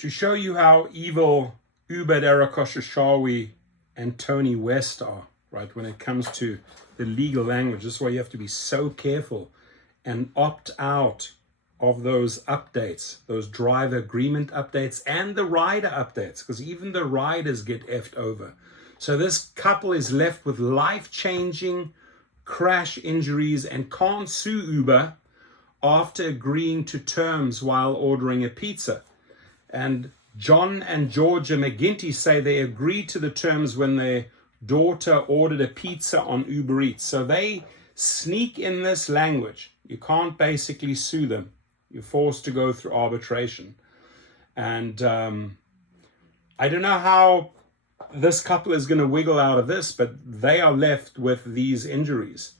To show you how evil Uber, Derek Khosrowshahi, and Tony West are, right, when it comes to the legal language. This is why you have to be so careful and opt out of those updates, those driver agreement updates and the rider updates, because even the riders get effed over. So this couple is left with life-changing crash injuries and can't sue Uber after agreeing to terms while ordering a pizza. And John and Georgia McGinty say they agreed to the terms when their daughter ordered a pizza on Uber Eats. So they sneak in this language. You can't basically sue them. You're forced to go through arbitration. And I don't know how this couple is going to wiggle out of this, but they are left with these injuries.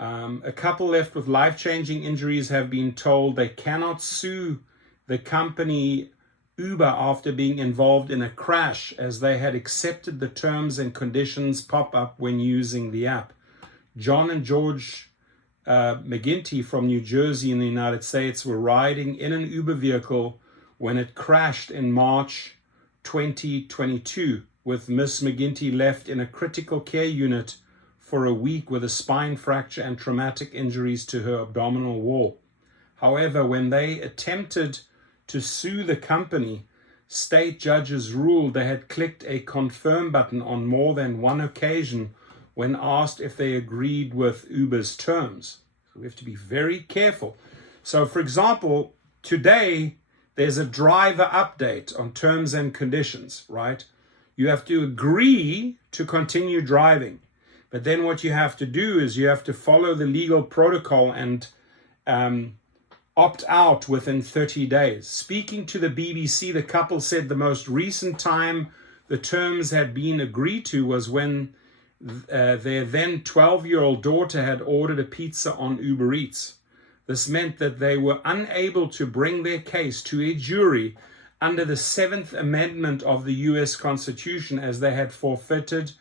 A couple left with life-changing injuries have been told they cannot sue the company Uber after being involved in a crash, as they had accepted the terms and conditions pop up when using the app. John and George McGinty from New Jersey in the United States were riding in an Uber vehicle when it crashed in March 2022, with Miss McGinty left in a critical care unit for a week with a spine fracture and traumatic injuries to her abdominal wall. However, when they attempted to sue the company, state judges ruled they had clicked a confirm button on more than one occasion when asked if they agreed with Uber's terms. So we have to be very careful. So, for example, today there's a driver update on terms and conditions, right? You have to agree to continue driving. But then what you have to do is you have to follow the legal protocol and opt out within 30 days. Speaking to the BBC, the couple said the most recent time the terms had been agreed to was when their then 12-year-old daughter had ordered a pizza on Uber Eats. This meant that they were unable to bring their case to a jury under the 7th Amendment of the US Constitution, as they had forfeited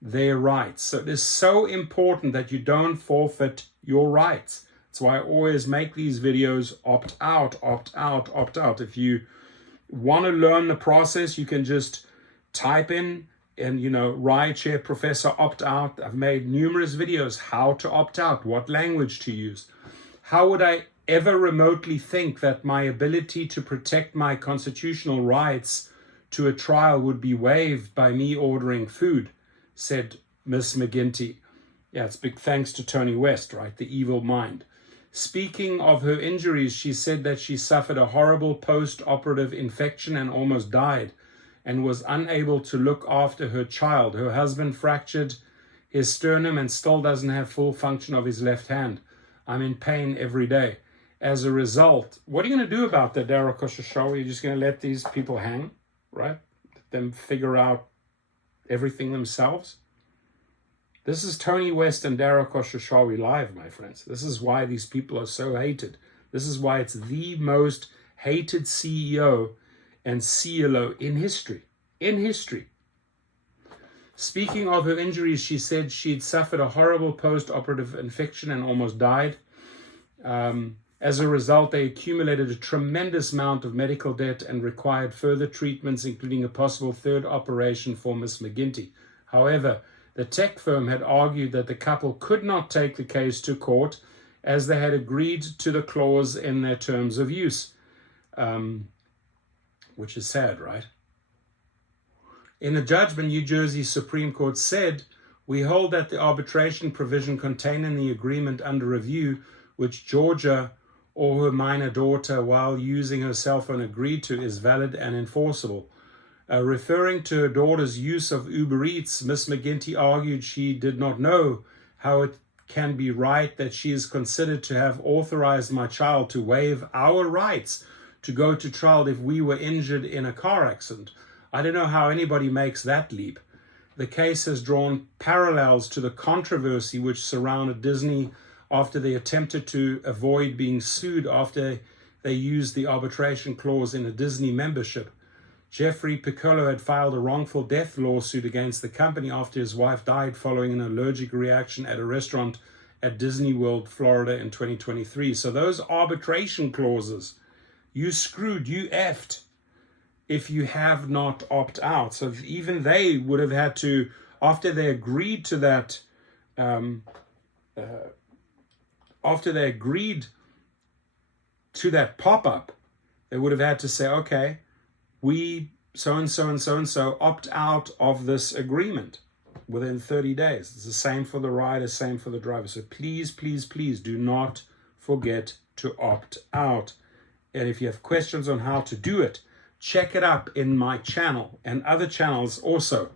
their rights. So it is so important that you don't forfeit your rights. That's why I always make these videos, opt out, opt out, opt out. If you want to learn the process, you can just type in and, Rideshare Professor opt out. I've made numerous videos how to opt out, what language to use. How would I ever remotely think that my ability to protect my constitutional rights to a trial would be waived by me ordering food, said Miss McGinty. Yeah, it's big thanks to Tony West, right? The evil mind. Speaking of her injuries, she said that she suffered a horrible post-operative infection and almost died, and was unable to look after her child. Her husband fractured his sternum and still doesn't have full function of his left hand. I'm in pain every day. As a result, what are you going to do about that, Derek Khosrowshahi? You're just going to let these people hang, right? Let them figure out everything themselves? This is Tony West and Derek Khosrowshahi live, my friends. This is why these people are so hated. This is why it's the most hated CEO and CLO in history. In history. Speaking of her injuries, she said she'd suffered a horrible post-operative infection and almost died. As a result, they accumulated a tremendous amount of medical debt and required further treatments, including a possible third operation for Miss McGinty. However, the tech firm had argued that the couple could not take the case to court, as they had agreed to the clause in their terms of use, which is sad, right? In the judgment, New Jersey Supreme Court said, "We hold that the arbitration provision contained in the agreement under review, which Georgia or her minor daughter, while using her cell phone, agreed to, is valid and enforceable." Referring to her daughter's use of Uber Eats, Miss McGinty argued she did not know how it can be right that she is considered to have authorized my child to waive our rights to go to trial if we were injured in a car accident. I don't know how anybody makes that leap. The case has drawn parallels to the controversy which surrounded Disney after they attempted to avoid being sued after they used the arbitration clause in a Disney membership. Jeffrey Piccolo had filed a wrongful death lawsuit against the company after his wife died following an allergic reaction at a restaurant at Disney World, Florida in 2023. So those arbitration clauses, you screwed, you effed. if you have not opt out. So even they would have had to, after they agreed to that, pop-up, they would have had to say, okay, we so-and-so and so-and-so opt out of this agreement within 30 days. It's the same for the rider, same for the driver. So please, please, please do not forget to opt out. And if you have questions on how to do it, check it up in my channel, and other channels also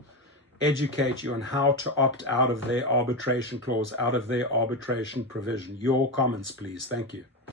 educate you on how to opt out of their arbitration clause, out of their arbitration provision. Your comments, please. Thank you.